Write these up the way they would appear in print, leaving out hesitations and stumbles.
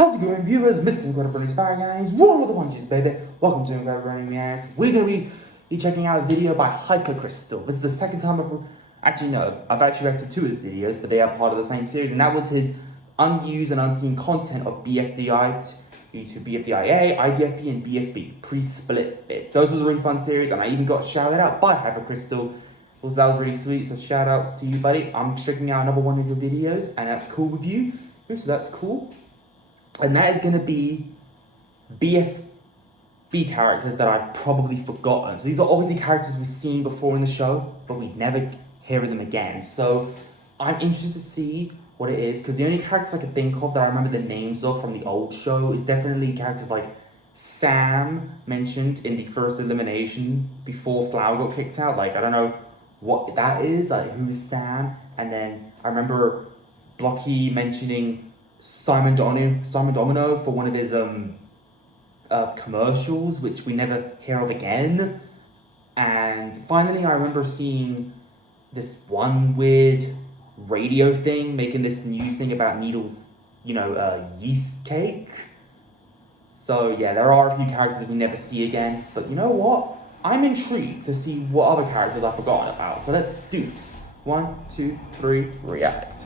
How's it going, viewers? Mr. Incredi-Brony's back, guys. Roll with the punches, baby. Welcome to Incredi-Brony Reacts. We're going to be checking out a video by HyperCrystal. This is the second time I've actually reacted to his videos, but they are part of the same series, and that was his unused and unseen content of BFDI to BFDIA, IDFB, and BFB, pre-split bits. Those was a really fun series, and I even got shouted out by HyperCrystal. So that was really sweet, so shout outs to you, buddy. I'm checking out another one of your videos, and that's cool with you. So that's cool. And that is going to be BFB characters that I've probably forgotten. So these are obviously characters we've seen before in the show, but we'd never hear them again. So I'm interested to see what it is, because the only characters I can think of that I remember the names of from the old show is definitely characters like Sam, mentioned in the first elimination before Flower got kicked out. Like, I don't know what that is, like who's Sam? And then I remember Blocky mentioning Simon Domino for one of his commercials, which we never hear of again. And finally, I remember seeing this one weird radio thing making this news thing about Needle's, yeast cake. So yeah, there are a few characters we never see again. But you know what? I'm intrigued to see what other characters I've forgotten about. So let's do this. 1, 2, 3, react.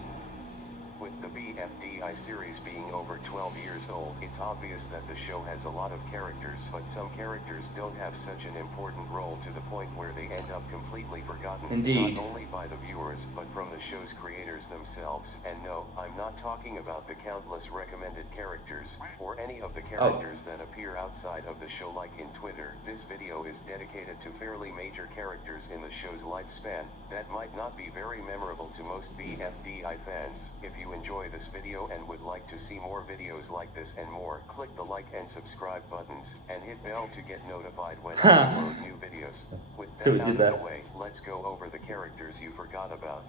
Series being over 12 years old, it's obvious that the show has a lot of characters, but some characters don't have such an important role to the point where they end up completely forgotten. Indeed. Not only by the viewers, but from the show's creators themselves. And no, I'm not talking about the countless recommended characters, or any of the characters that appear outside of the show like in Twitter. This video is dedicated to fairly major characters in the show's lifespan that might not be very memorable to most BFDI fans. If you enjoy this video and would like to see more videos like this and more, click the like and subscribe buttons, and hit bell to get notified when I upload new videos. With that out of the way, let's go over the characters you forgot about.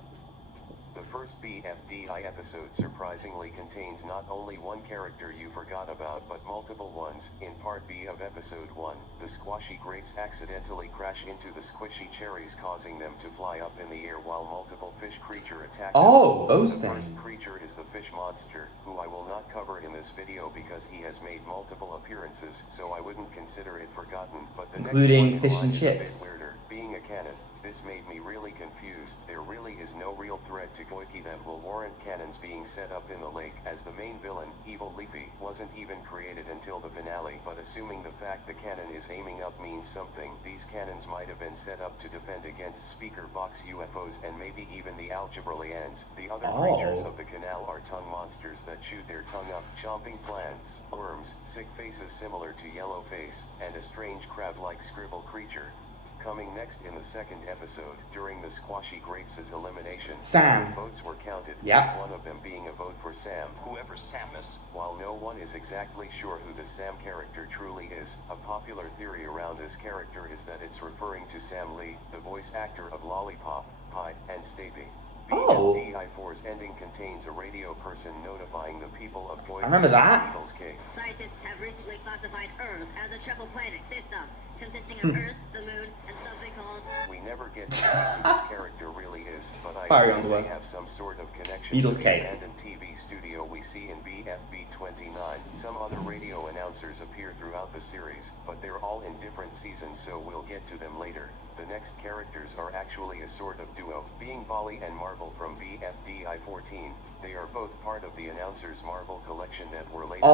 The first BFDI episode surprisingly contains not only one character you forgot about but multiple ones. In part B of episode 1, the squashy grapes accidentally crash into the squishy cherries, causing them to fly up in the air while multiple fish creatures attack them. Those things. The first creature is the fish monster, who I will not cover in this video because he has made multiple appearances, so I wouldn't consider it forgotten. But the including next one fish and is chips. a bit weirder. Being a canon, this made me really confused. There really is no real threat to Koiki that will warrant cannons being set up in the lake, as the main villain, Evil Leafy, wasn't even created until the finale. But assuming the fact the cannon is aiming up means something, these cannons might have been set up to defend against speaker box UFOs and maybe even the Algebralians. The other creatures of the canal are tongue monsters that shoot their tongue up, chomping plants, worms, sick faces similar to Yellowface, and a strange crab-like scribble creature. Coming next in the second episode, during the Squashy Grapes' elimination, Sam. Votes were counted, Yep. one of them being a vote for Sam. Whoever Sam is. While no one is exactly sure who the Sam character truly is, a popular theory around this character is that it's referring to Sam Lee, the voice actor of Lollipop, Pie, and Stapy. BFDI4's ending contains a radio person notifying the people of Boy. I remember that. Eagles Cave. Scientists have recently classified Earth as a triple planet system, consisting of Earth, the Moon, and something called... We never get to see who this character really is, but I assume they have some sort of connection to the abandoned TV studio we see in BFB 29. Some other radio announcers appear throughout the series, but they're all in different seasons, so we'll get to them later. The next characters are actually a sort of duo, being Bali and Marvel from BFDI 14. They are both part of the announcers Marvel collection that were later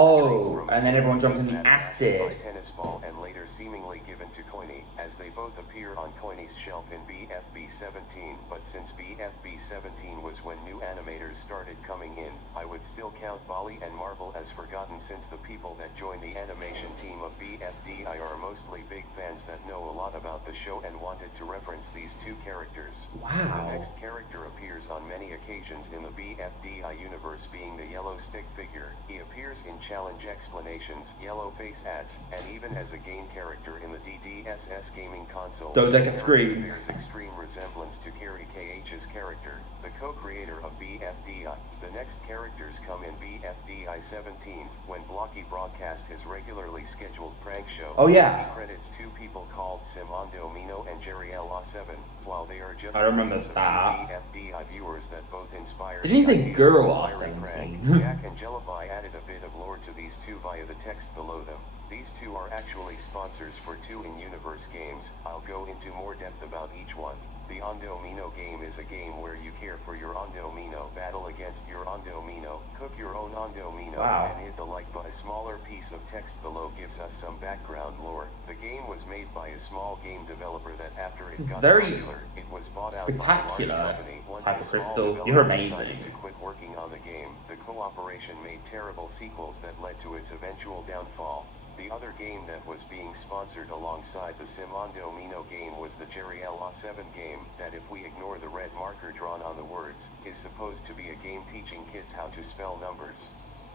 and then everyone jumps into acid. By tennis ball and later seemingly given to Koini, as they both appear on Koini's shelf in BFB 17. But since BFB 17 was when new animators started coming in, I would still count Bali and Marvel as forgotten, since the people that join the animation team of BFDI are mostly big fans that know a lot about the show and wanted to reference these two characters. Wow. The next character appears on many occasions in the BFDI universe, being the yellow stick figure. He appears in challenge explanations, yellow face ads, and even as a game character in the DDSS gaming console. Dodeka Scream. Bears extreme resemblance to Carrie KH's character, the co-creator of BFDI. The next characters come in BFDI 17, when Blocky broadcast his regularly scheduled prank show. He credits two people called Simondo Mino and Jerriel A7, while they are just I remember names of that. two BFDI viewers that both inspired. Didn't he say the idea girl of A7? Jack and Jellifi added a bit of lore to these these two via the text below them. These two are actually sponsors for two in-universe games. I'll go into more depth about each one. The Ondomino game is a game where you care for your Ondomino, battle against your Ondomino, cook your own Ondomino, Wow. and hit the like button. A smaller piece of text below gives us some background lore. The game was made by a small game developer that after it This is got very popular, it was bought out by a large spectacular. company. Once a small HyperCrystal, developer you're decided amazing. to quit working on the game, the cooperation made terrible sequels that led to its eventual downfall. The other game that was being sponsored alongside the Sim Ondomino game was the Jerry Law 7 game, that if we ignore the red marker drawn on the words, is supposed to be a game teaching kids how to spell numbers.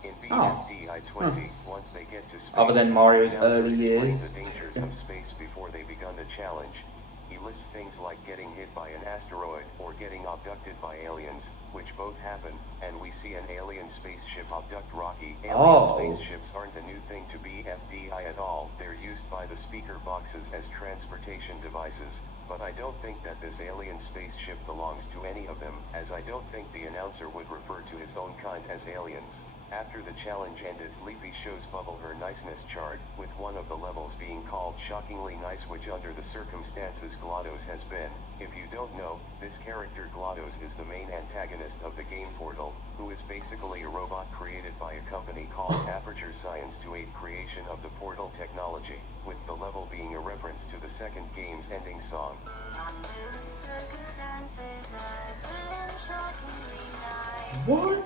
In BFD I-20, once they get to space, Other than Mario's the announcer early explains years. the dangers of space before they begun the challenge. He lists things like getting hit by an asteroid, or getting abducted by aliens, which both happen, and we see an alien spaceship abduct Rocky. Alien spaceships aren't a new thing to BFDI at all. They're used by the speaker boxes as transportation devices, but I don't think that this alien spaceship belongs to any of them, as I don't think the announcer would refer to his own kind as aliens. After the challenge ended, Leafy shows Bubble her niceness chart, with one of the levels being called Shockingly Nice, which under the circumstances GLaDOS has been. If you don't know, this character GLaDOS is the main antagonist of the game Portal, who is basically a robot created by a company called Aperture Science to aid creation of the Portal technology, with the level being a reference to the second game's ending song. What?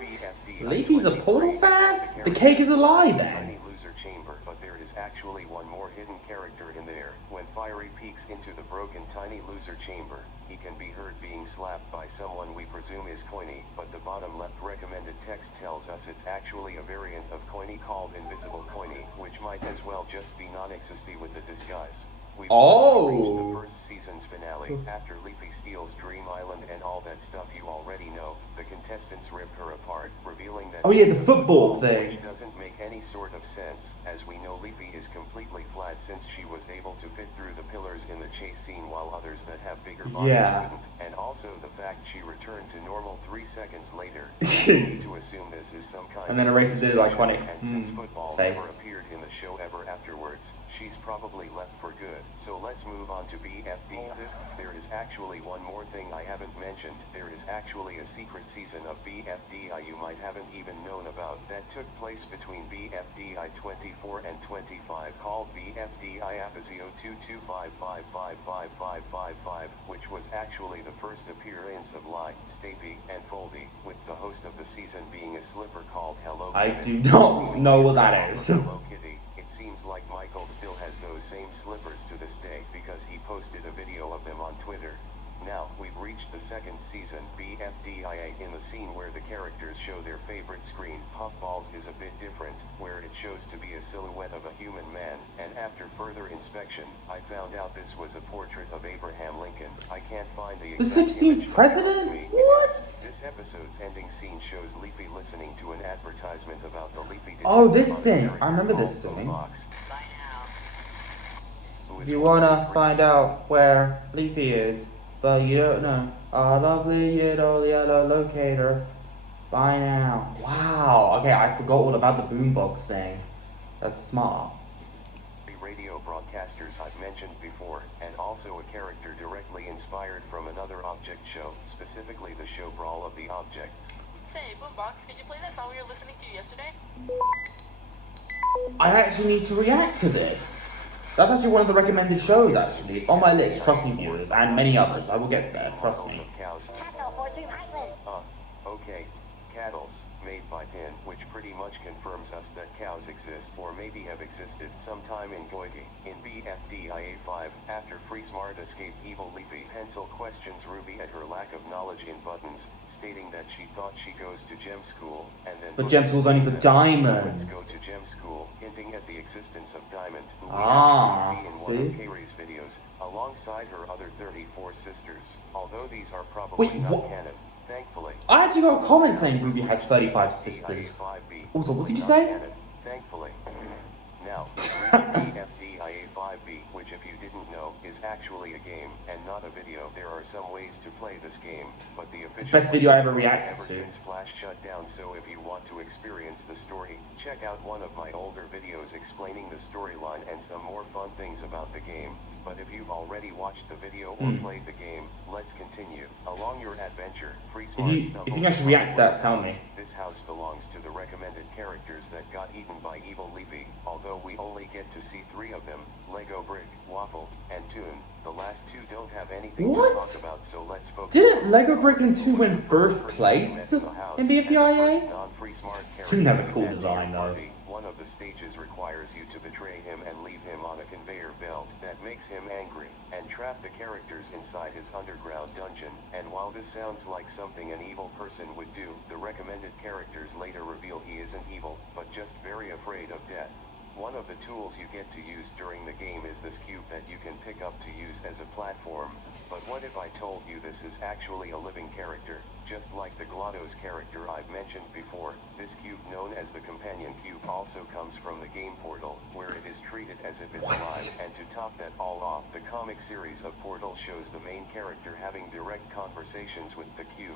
Leafy's a Portal fan? The cake is a lie then. Tiny loser chamber, but there is actually one more hidden character in there. When Fiery peeks into the broken Tiny Loser chamber, he can be heard being slapped by someone we presume is Coiny, but the bottom left recommended text tells us it's actually a variant of Coiny called Invisible Coiny, which might as well just be non-existy with the disguise. We've reached the first season's finale. After Leafy steals Dream Island and all that stuff you already know, the contestants rip her apart, revealing that Oh yeah, the football thing. which doesn't make any sort of sense, as we know Leafy is completely flat since she was able to fit through the pillars in the chase scene while others that have bigger bodies couldn't, and also the fact she returned to normal 3 seconds later. We need to assume this is some kind And then of erases his iconic and since football face. never appeared in the show ever afterwards, she's probably left for good. So let's move on to BFD. There is actually one more thing I haven't mentioned. There is actually a secret season of BFDI you might haven't even known about that took place between BFDI 24 and 25 called BFDI Apazio 225555555, which was actually the first appearance of Lai, Stapy, and Foldy, with the host of the season being a slipper called Hello I Kitty. do not know what that is. Hello Kitty. It seems like Michael still has those same slippers to this day because he posted a video of them on Twitter. Now, we've reached the second season, BFDIA. In the scene where the characters show their favorite screen, Puffballs is a bit different, where it shows to be a silhouette of a human man, and after further inspection, I found out this was a portrait of Abraham Lincoln. I can't find the exact 16th image, but president? trust me, it What? is. This episode's ending scene shows Leafy listening to an advertisement about the Leafy Oh, detective this on a thing. character I remember this called thing. Boombox, Bye now. who is If you one of wanna the find out where Leafy is, but you don't know, our lovely little yellow locator. Bye now. Wow. Okay, I forgot all about the boombox thing. That's smart. radio broadcasters I've mentioned before, and also a character directly inspired from another object show, specifically the show Brawl of the Objects. Say, Boombox, could you play that song we were listening to yesterday? I actually need to react to this. That's actually one of the recommended shows, actually. It's on my list, trust me, viewers, and many others. I will get there, trust Models me. of cows. Cattle for Dream Island. Okay. Cattles, made by Pin, which pretty much confirms us that cows exist or maybe have existed sometime in Goigi. In BFDIA 5, after Freesmart escaped evil Leafy, Pencil questions Ruby at her lack of knowledge in buttons, stating that she thought she goes to gem school, and then But gem school's only for diamonds. Go to gem school, hinting at the existence of Diamond, who we Ah, actually see in one of Kairi's videos, alongside her other 34 sisters. Although these are probably Wait, not what? canon, thankfully. I actually got a comment saying Ruby has 35 sisters. Also, what did you say? Thankfully. Now, BFDIA 5B, which if you didn't know, is actually a game, and not a video. There are some ways to play this game, but the official Best video I ever way reacted ever to. since Flash shut down, so if you want to experience the story, check out one of my older videos explaining the storyline and some more fun things about the game. But if you've already watched the video or played the game, let's continue. Along your adventure, If you think I should react to that, tell me. This house belongs to the recommended characters that got eaten by Evil Leafy, although we only get to see 3 of them, Lego Brick, Waffle, and Toon. The last 2 don't have anything to talk about, so let's focus. Didn't Lego Brick and Toon win first place in BFDIA? Toon has a cool design though. One of the stages requires you to betray him and leave him on a conveyor belt that makes him angry, and trap the characters inside his underground dungeon. And while this sounds like something an evil person would do, the recommended characters later reveal he isn't evil, but just very afraid of death. One of the tools you get to use during the game is this cube that you can pick up to use as a platform. But what if I told you this is actually a living character, just like the GLaDOS character I've mentioned before? This cube, known as the companion cube, also comes from the game Portal, where it is treated as if it's alive. And to top that all off, the comic series of Portal shows the main character having direct conversations with the cube.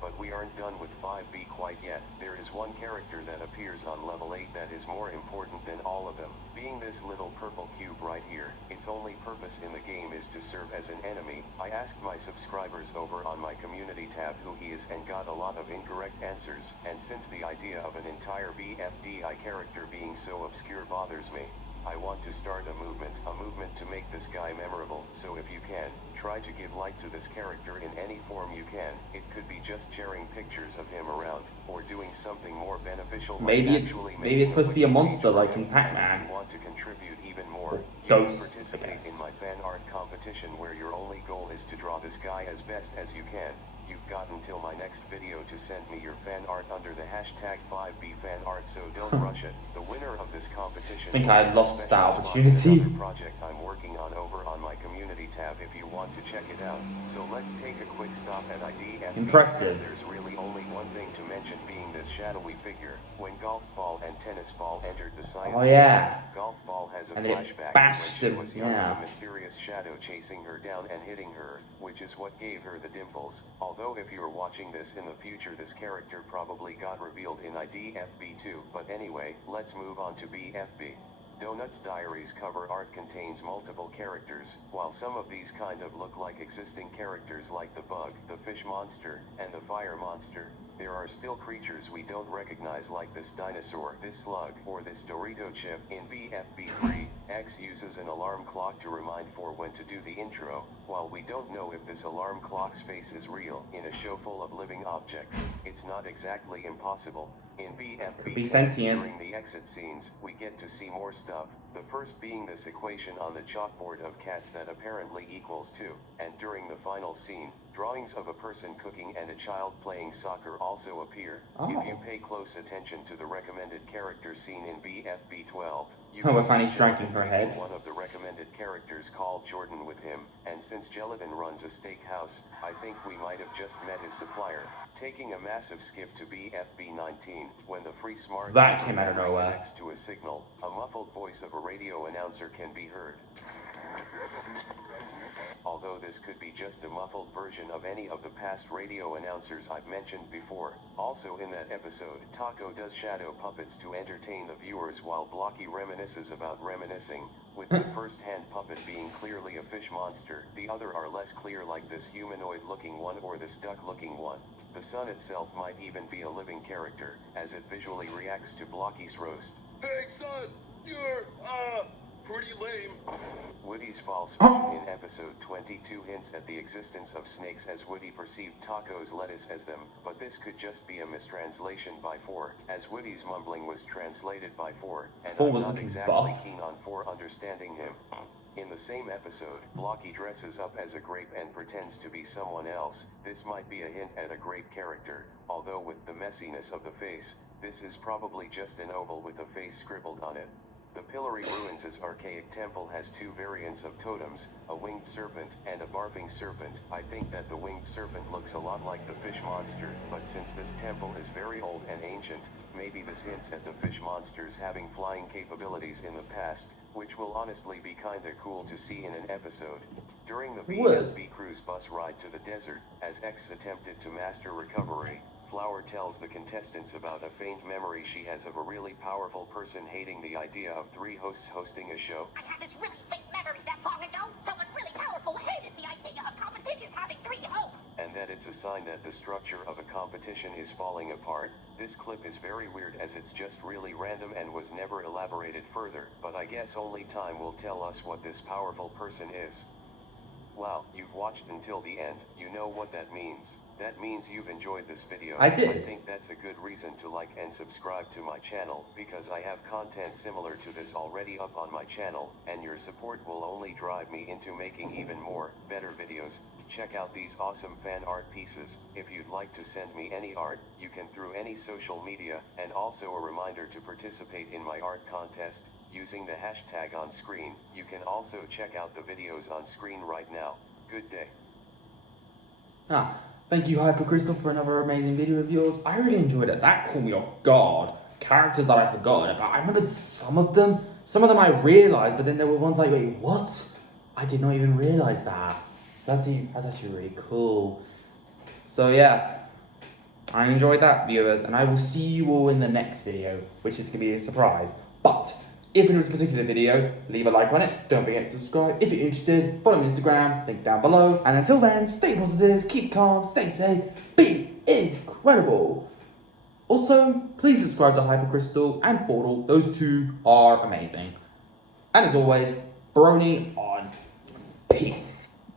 But we aren't done with 5B quite yet. There is one character that appears on level 8 that is more important than all of them, being this little purple cube right here. Its only purpose in the game is to serve as an enemy. I asked my subscribers over on my community tab who he is and got a lot of incorrect answers, and since the idea of an entire BFDI character being so obscure bothers me, I want to start a movement to make this guy memorable. So if you can, try to give light to this character in any form you can. It could be just sharing pictures of him around, or doing something more beneficial. Maybe it's supposed to be a monster like in Pac-Man. If you want to contribute even more, you Ghost, can participate in my fan art competition where your only goal is to draw this guy as best as you can. You've got until my next video to send me your fan art under the hashtag 5BFanArt, so don't rush it. The winner of this competition. I think I lost that opportunity. Project I'm working on over on my community tab if you want to check it out. So let's take a quick stop at IDFB. Impressive. There's really only one thing to mention, being this shadowy figure. When Golf Ball and Tennis Ball entered the science museum, Golf Ball has a flashback when she was young, a mysterious shadow chasing her down and hitting her, which is what gave her the dimples. Although if you're watching this in the future, this character probably got revealed in IDFB too. But anyway, let's move on to BFB. Donut's Diaries cover art contains multiple characters. While some of these kind of look like existing characters like the bug, the fish monster, and the fire monster, there are still creatures we don't recognize like this dinosaur, this slug, or this Dorito chip. In BFB3, X uses an alarm clock to remind 4 when to do the intro. While we don't know if this alarm clock's face is real, in a show full of living objects, it's not exactly impossible. In BFB, during the exit scenes, we get to see more stuff, the first being this equation on the chalkboard of cats that apparently equals 2, and during the final scene, drawings of a person cooking and a child playing soccer also appear. If you pay close attention to the recommended character scene in BFB 12, you can see striking her head. One of the recommended characters called Jordan with him, and since Jellyvin runs a steakhouse, I think we might have just met his supplier. Taking a massive skip to BFB 19, when the free smart that came out of nowhere next to a signal, a muffled voice of a radio announcer can be heard. Although this could be just a muffled version of any of the past radio announcers I've mentioned before. Also in that episode, Taco does shadow puppets to entertain the viewers while Blocky reminisces about reminiscing, with the first hand puppet being clearly a fish monster, the other are less clear like this humanoid looking one or this duck looking one. The sun itself might even be a living character, as it visually reacts to Blocky's roast. Hey son, you're, pretty lame. Woody's false vision in episode 22 hints at the existence of snakes as Woody perceived Taco's lettuce as them, but this could just be a mistranslation by 4, as Woody's mumbling was translated by 4, and I'm not exactly keen on 4 understanding him. In the same episode, Blocky dresses up as a grape and pretends to be someone else. This might be a hint at a grape character, although with the messiness of the face, this is probably just an oval with a face scribbled on it. The Pillory Ruins' archaic temple has 2 variants of totems, a winged serpent and a barfing serpent. I think that the winged serpent looks a lot like the fish monster, but since this temple is very old and ancient, maybe this hints at the fish monsters having flying capabilities in the past. which will honestly be kinda cool to see in an episode. During the Would. BFB cruise bus ride to the desert, as X attempted to master recovery, Flower tells the contestants about a faint memory she has of a really powerful person hating the idea of 3 hosts hosting a show. I had this really faint memory that long ago. Someone really powerful hated the idea of competitions having 3 hosts. And that it's a sign that the structure of a competition is falling apart. This clip is very weird as it's just really random and was never elaborated further, but I guess only time will tell us what this powerful person is. Wow, you've watched until the end, you know what that means. That means you've enjoyed this video. I did. I think that's a good reason to like and subscribe to my channel, because I have content similar to this already up on my channel, and your support will only drive me into making even more, better videos. Check out these awesome fan art pieces. If you'd like to send me any art, you can through any social media, and also a reminder to participate in my art contest, using the hashtag on screen. You can also check out the videos on screen right now. Good day. Thank you, HyperCrystal, for another amazing video of yours. I really enjoyed it. That caught me off guard. Characters that I forgot about. I remembered some of them. Some of them I realised, but then there were ones like, wait, what? I did not even realise that. So that's actually really cool. So yeah, I enjoyed that, viewers, and I will see you all in the next video, which is going to be a surprise. But if you enjoyed this particular video, leave a like on it. Don't forget to subscribe. If you're interested, follow me on Instagram, link down below. And until then, stay positive, keep calm, stay safe, be incredible. Also, please subscribe to HyperCrystal and Fordle. Those 2 are amazing. And as always, Brony on. Peace.